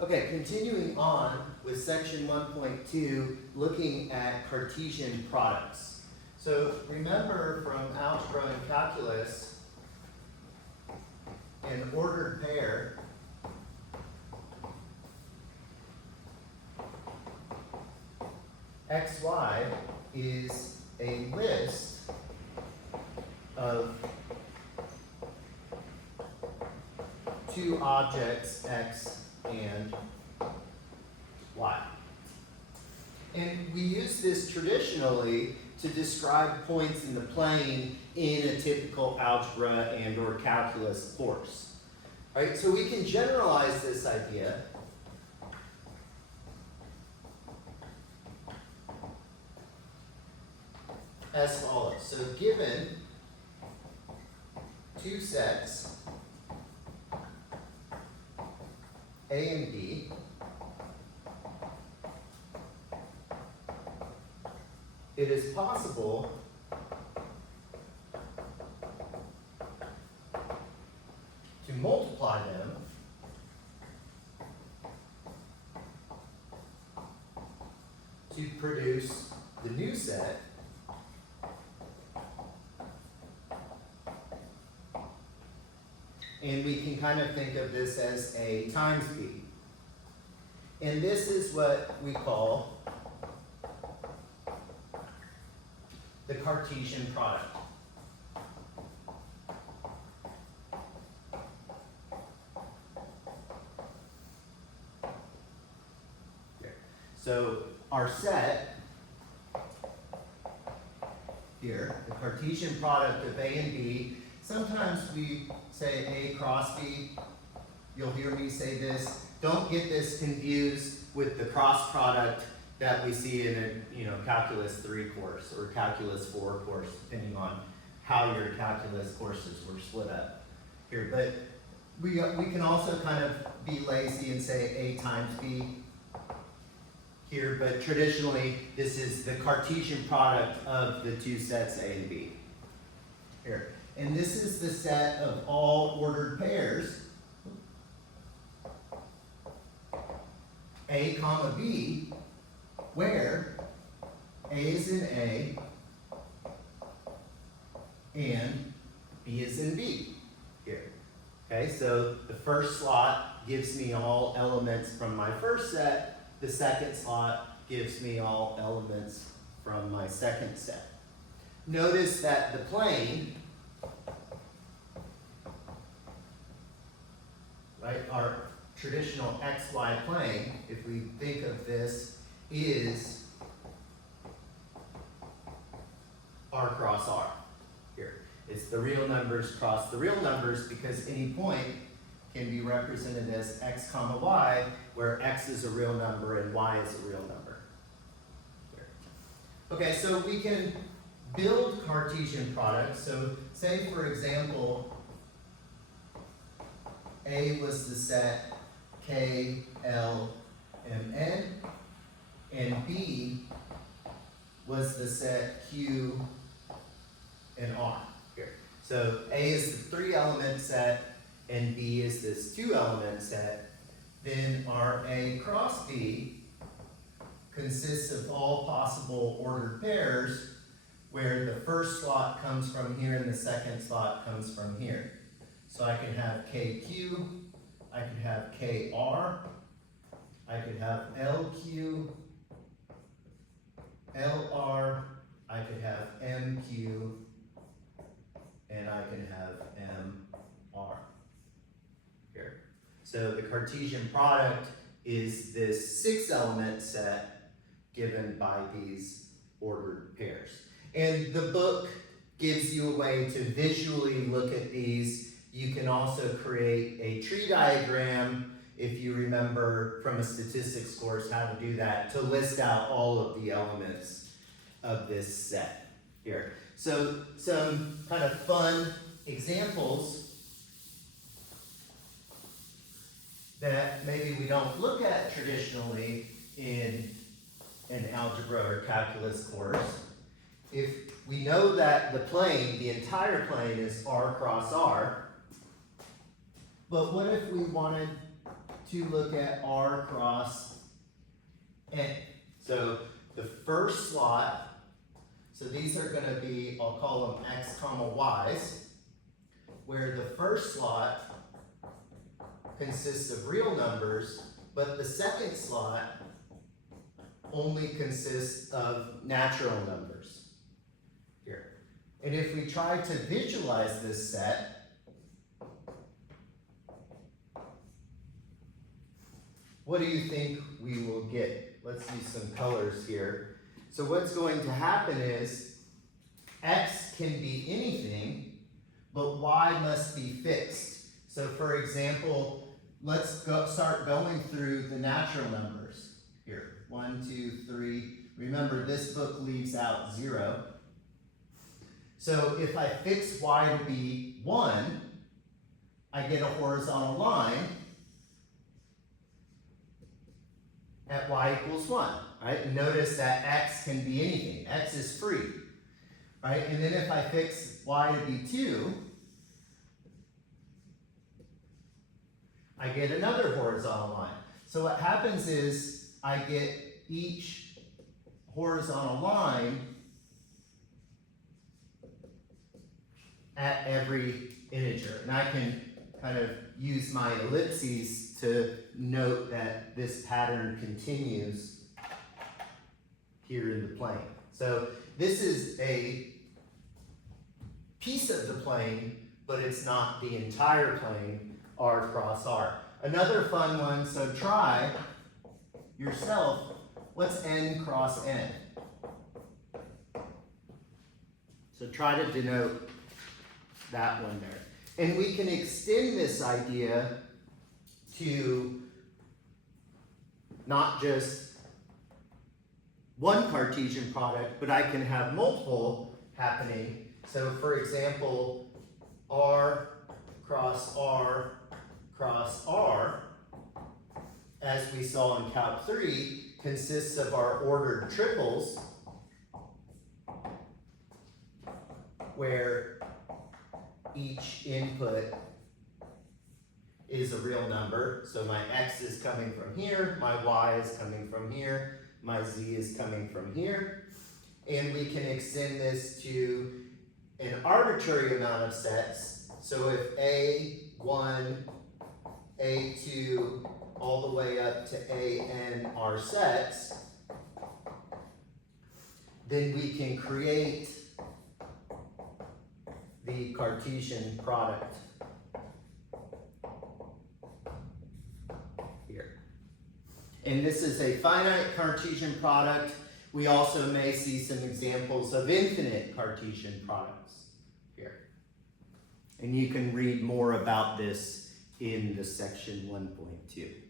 Okay, continuing on with section 1.2, looking at Cartesian products. So remember from algebra and calculus, an ordered pair xy is a list of two objects, x and y. And we use this traditionally to describe points in the plane in a typical algebra and or calculus course. All right, so we can generalize this idea as follows. So given two sets, A and B, it is possible to multiply them to produce the new set and we can kind of think of this as a times b. And this is what we call the Cartesian product. Okay. So our set here, the Cartesian product of A and B, sometimes we say A cross B. You'll hear me say this. Don't get this confused with the cross product that we see in a calculus 3 course or calculus 4 course, depending on how your calculus courses were split up here. But we can also kind of be lazy and say A times B here, but traditionally this is the Cartesian product of the two sets A and B here. And this is the set of all ordered pairs A comma B, where A is in A and B is in B here. Okay, so the first slot gives me all elements from my first set. The second slot gives me all elements from my second set. Notice that the plane, right, our traditional xy plane, if we think of this, is r cross r here. It's the real numbers cross the real numbers because any point can be represented as x comma y, where x is a real number and y is a real number. Here. Okay, so we can build Cartesian products. So say, for example, A was the set K, L, M, N, and B was the set Q and R here. So A is the 3-element set and B is this 2-element set. Then our A cross B consists of all possible ordered pairs where the first slot comes from here and the second slot comes from here. So I can have KQ, I could have KR, I could have LQ, LR, I could have MQ, and I can have MR here. So the Cartesian product is this 6-element set given by these ordered pairs. And the book gives you a way to visually look at these. You can also create a tree diagram, if you remember from a statistics course how to do that, to list out all of the elements of this set here. So some kind of fun examples that maybe we don't look at traditionally in an algebra or calculus course. If we know that the plane, the entire plane is r cross r, but what if we wanted to look at R cross N. So the first slot, so these are going to be, I'll call them X comma Y's, where the first slot consists of real numbers, but the second slot only consists of natural numbers. Here. And if we try to visualize this set, what do you think we will get? Let's use some colors here. So what's going to happen is X can be anything, but Y must be fixed. So for example, let's start going through the natural numbers here. 1, 2, 3. Remember, this book leaves out 0. So if I fix Y to be 1, I get a horizontal line at Y equals 1, right? And notice that X can be anything. X is free, right? And then if I fix Y to be 2, I get another horizontal line. So what happens is I get each horizontal line at every integer. And I can kind of use my ellipses to note that this pattern continues here in the plane. So this is a piece of the plane, but it's not the entire plane, R cross R. Another fun one, so try yourself, what's N cross N? So try to denote that one there. And we can extend this idea to not just one Cartesian product, but I can have multiple happening. So for example, R cross R cross R, as we saw in Calc 3, consists of our ordered triples, where each input is a real number. So my X is coming from here, my Y is coming from here, my Z is coming from here. And we can extend this to an arbitrary amount of sets. So if A1, A2, all the way up to AN are sets, then we can create the Cartesian product here. And this is a finite Cartesian product. We also may see some examples of infinite Cartesian products here. And you can read more about this in the section 1.2.